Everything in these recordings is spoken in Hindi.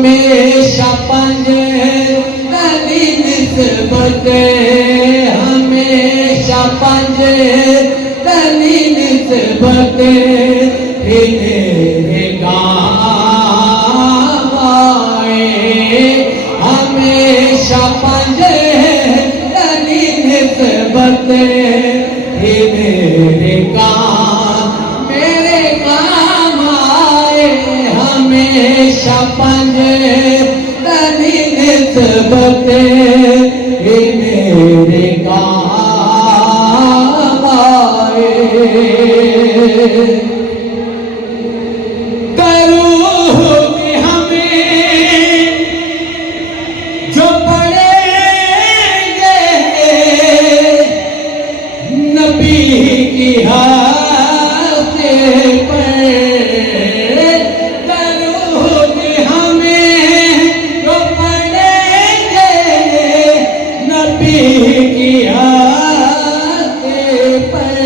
हमेशा पंजे तनी निस्बत हमेशा पंजे तनी निस्बत तेरे काम आए हमेशा पंजे तनी निस्बत मेरे काम आए हमेशा पंजे तनी निस्बत मेरे काम आए करूँगी हमें जो पड़ेंगे नबी की हाथे पर करूँगी हमें जो पड़ेंगे नबी की हाथे पर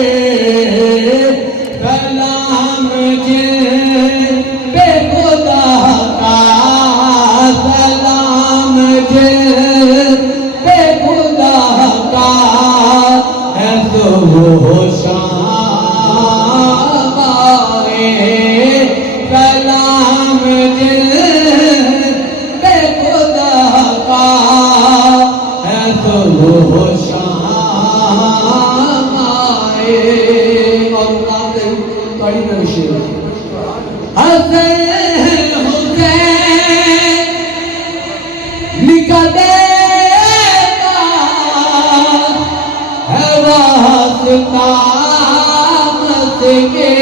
सलाम जिन पे खुदा का सलाम जिन पे खुदा का है तो शाम आए सलाम जिन पे खुदा का है तो शाम आए और कड़ी में विषय हसन हुसैन निकले है वास्ता मत के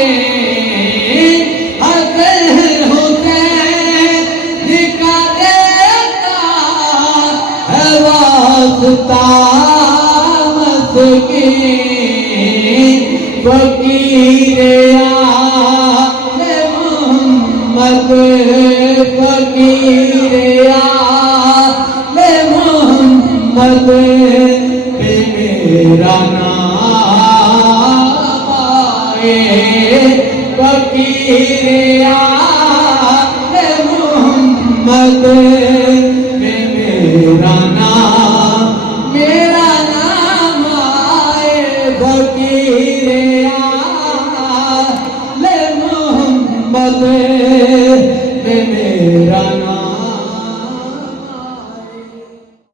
हसन हुसैन निकले है वास्ता मत के फकीर आले मोहम्मद फकीर आले मोहम्मद मेरा नाम आए फकीर